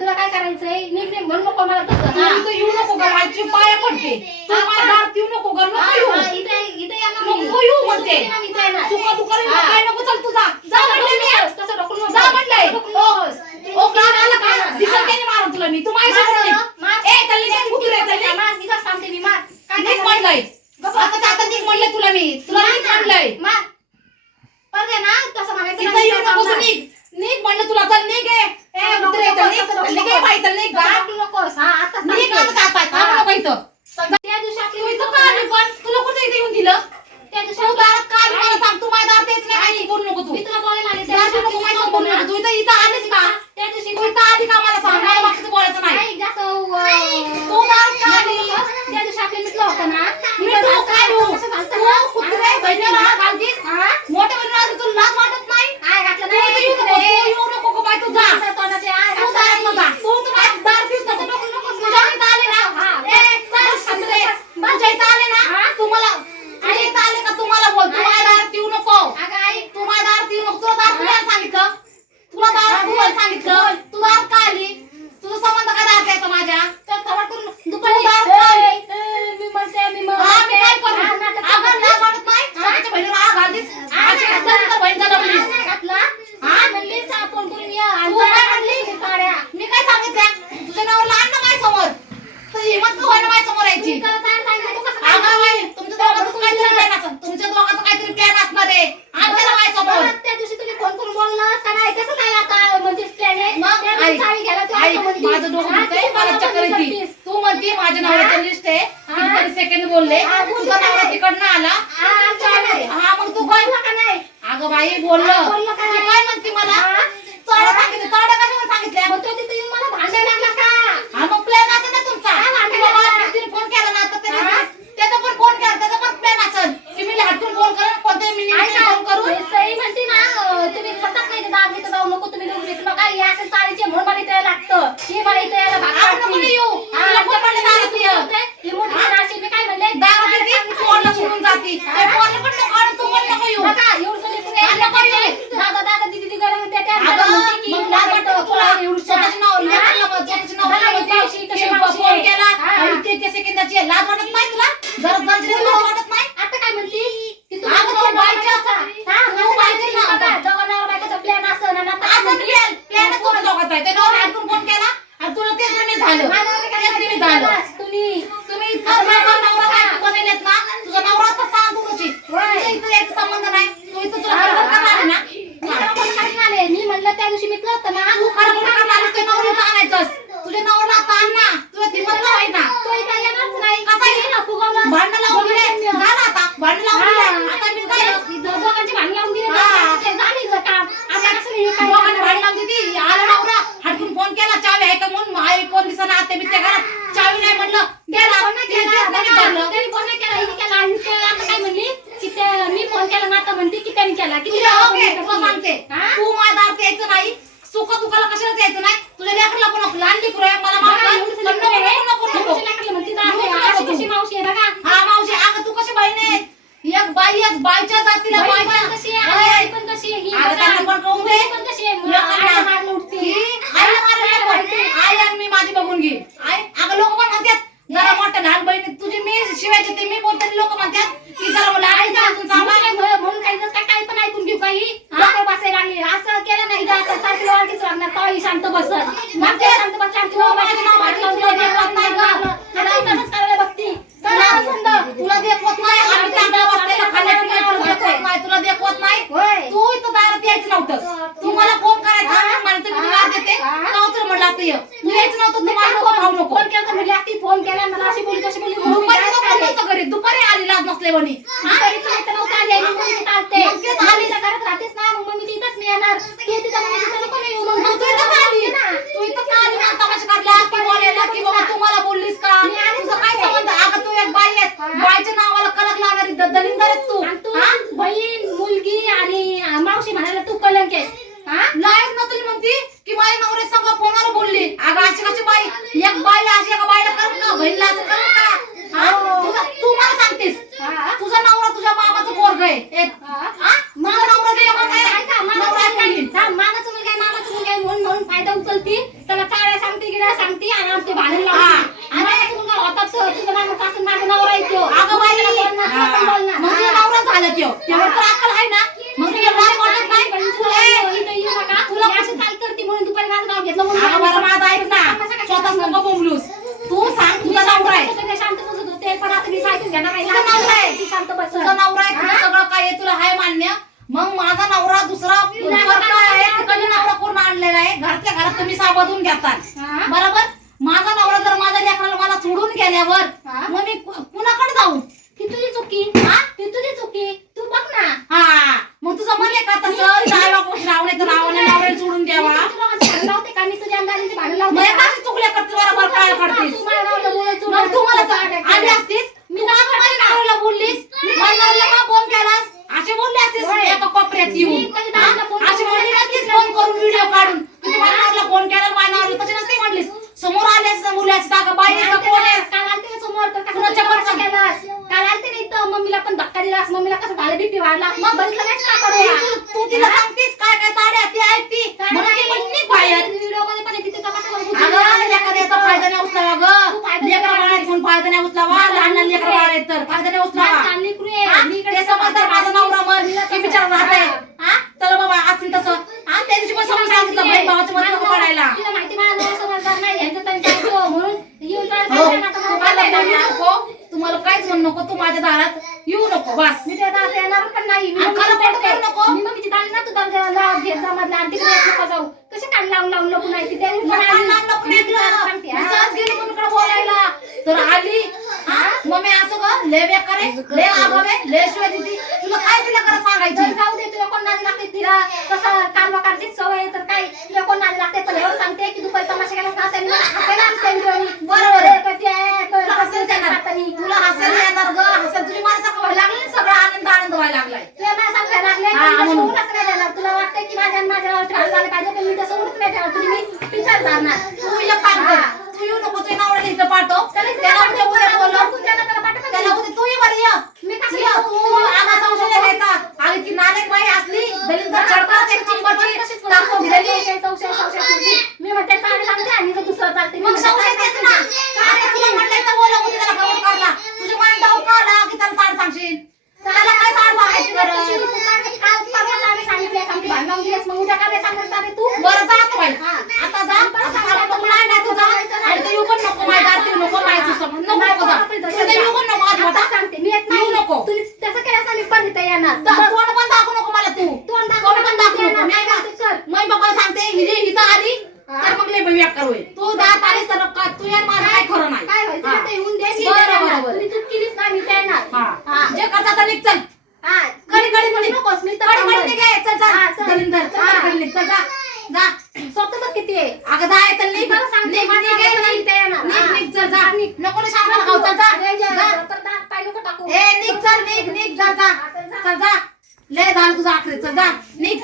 तुला काय करायचंय? नीट नीट म्हणू नको मला तसं. हा. येऊ नको घर आजची पडते. येऊ नको घर इथे इथे या ना मी. येऊ म्हणते. इथे ना मी, इथे ना. काय नको का तुला मी? तू ए तल्ली काय कुत्री आहे मी का सांगते मी, मार. काय नीट म्हणलंय. गप्प. आता आता नीट तुला मी. तुला मार नीट ना, म्हणलंय. पण आहे ना, तसं म्हणायचं नीक म्हणलं तुला चल नीक आहे ए, कुत्रे, चल, नीक, चल, चल, बोलले तिकडनं आला. हा मग तू काय अगं बाई बोललो. काय म्हणते मला? सांगितलं सांगितलं तू तिथे मला भांडायला लागला नको तुला कशाला द्यायचं नाही? तुझ्या लेकरला कोण लहान लेकरू आहे. मला हा मावशी अगं तू कशी बहीण आहे? एक बाई एक बाईच्या जातीला बायच्या कशी आहे पण कशी आहे सारखीच वागणार ताई शांत बस मागच्या शांत बस आमची तुला देखवत नाही आम्ही चांगला नाही तू इथं दारात यायचं नव्हतं तू मला फोन करायचा बाई एक बाई अशी एका बाईला करू का? बहिणीला असं करू का? हा? तुझं- तू मला सांगतेस. तुझा नवरा तुझ्या मामाचं पोरग आहे. हा? तुझा नवरा तुझ्या मामाचं आहे. नवरा आहे मुलगी. अगं बाई, हा. मग त्यो त्यावर तुझा नवरा आहे. ती शांत बस. तुझा नवरा आहे तुझं सगळं काय आहे तुला हाय मान्य? मग माझा नवरा दुसरा परका आहे नवरा करून आणलेला आहे? घरातल्या घरात तुम्ही साबदून घेतात हा? बरोबर? माझा नवरा जर माझ्या लेकराला मला सोडून गेल्यावर हा? मग मी कु- कुणाकडे जाऊ? ती तुझी चुकी. हा? ती तुझी चुकी. तू बघ ना. हा. मग तुझं मन आहे का तसं? जाय बापू रावणे तर रावणे नवऱ्याला सोडून मी द्यावा तुझ्या भावाची भांडणं लावते का? मी तुझ्या अंदाजाची भांडणं मग लावते का? एकाच चुकल्या करते बरोबर काय करतेस? तू मग मला आली केला. असतीस मी का माझ्या नवऱ्याला बोललीस माझ्या नवऱ्याला का फोन केलास असे बोलले असतीस होय. एका कोपऱ्यात येऊन मी कधी दादाला फोन असे करून बोलली बोलले नसतीस फोन करून व्हिडिओ काढून की तू माझ्या नवऱ्याला फोन केला माझ्या नवऱ्याला तशी नसते म्हटलीस समोर आले असते मुली असते का बाई काल का कोण आहे आलते ना, काल आलते ना समोर तर कसं कुणाच्या तुला पडसा? कसं केलास? काल आलते ना इथं, मम्मीला पण धक्का दिलास मम्मीला कसं झालं? बीपी वाढला. मग बघितलं का करूया? तू- तिला सांगतीस काय काय ताड्या ती? ऐकती म्हणून ती नाही, म्हणते बाहेर. पण येते, तिचं लेकराचा फायदा नाही उचलावा ग. फायदा लेकरा नाही बाळा घेऊन फायदा नाही उचलावा. लहान लहान लेकरा बाळ आहेत तर फायदा नाही उचलावा. माझं कान लेकरू आहे. हा? मी इकडे ते समजदार माझा नवरा मर की बिचारा राहते. हा. चला बाबा असेल तसं. हा? त्या दिवशी पण समजून सांगितलं बहीण भावाचं मत नको पडायला. तिला माहिती मला नवरा समजदार नाही म्हणून येऊन हो, तुम्हाला बोलू. नको. तुम्हाला काहीच म्हणू नको. तू माझ्या दारात येऊ नको बस मी त्या दारात येणार पण नाही मी आणि खोटं. करू नको. मी मम्मीची दाल ना तू लाव घेत जा मधला आणि तिकडे येत नको जाऊ कसे कान लावून लावून नको नाही ती त्या दिवशी मग आली. कान लावून नको मी तिला घेतलं. सांगते, मी हा. सहज गेली मम्मीकडे बोलायला तर आली हा? मग मी असं ग लय बेकार आहे लय आगाव आहे लय शिवाय दिली तुला काय तिला करा तर सांगायची जाऊ दे तुला कोण नादी लागते? तिला कसं कान वाकारची सवय आहे तर काय? तुला कोण नादी लागते? पण एवढं सांगते की दुपारी तमाशा केला दोन्ही. बरोबर आहे. तुला हसायला येणार ग हसायला तुझी माणसं लागली सगळा आनंद आनंद व्हायला लागलाय तुला मला सांगायला लागले हा, की तसं म्हणून. होऊनच नाही देणार. तुला वाटतं की माझ्या आणि माझ्या नावावर ठराव झालं पाहिजे पण मी तसं होऊनच नाही ठेवणार. तुझी मी टीचर धरणार. तू एक काम कर हा. तू येऊ नको तुझ्या नवऱ्याला इथं पाठव त्याला इथे त्याला उद्या उद्या पाठवून बोलव तू त्याला त्याला पाठवून त्याला दे. उद्या तू ये बरं ये मी कसं ये, येऊ? तू आगा संशय घ्यायचा आणि ती नालेक बाई असली दलिंदर चढतात एक चिंबरची तशीच टाकून बोलते. दिलेली संशय, संशय, संशय करते. मी म्हणते चांगलं सांगते आणि जर दुसरं चालते मग संशय द्यायचं ना अरे तुला म्हणलंय तर बोलव उद्या त्याला खबर करला तुझ्या मन डाऊट का आला की त्याला ताण सांगशील त्याला काय ताण सांगायची गरज मग उद्या सांगायचं रे तू. बरं जा आता बाई. आता जा. आता मला नको नाही ना तुझा आणि तू येऊ पण नको माझ्या दारात येऊ नको माहिती समज नको नको जा. तुझं येऊ पण नको आता अजिबात सांगते. मी येत येऊ नाही नको. तुम्ही तसं केलं असं मी इथे येणार. तोंड पण दाखवू नको मला तू तोंड दाखवू तोंड पण दाखवू नको नको. मी असं कर. मी बाबा सांगते हिजे हिथं आली हा. तर मग लय बेकार होईल तू दात आलीस तर का तू यार माझं काय खरं नाही काय व्हायचं हा. ते येऊन दे मी बरं, इथे येणार. बरं, बरं. तुम्ही चूक केलीच ना मी इथे येणार हा. हा. जे करता आता निघ चल हा. कडी कडी कडी नकोस, मी तर कडी कडी थांबेल. निघ ये, चल चल चल जा जा. स्वतः बघ किती आहे? अगं जाय चल निघ. मला सांगते, निघ चल जा. नको ना शांत खाऊ चल जा. ए निघ चल निघ निघ जा जा. चल जा. लय झालं तुझं आखरी चल जा निघ.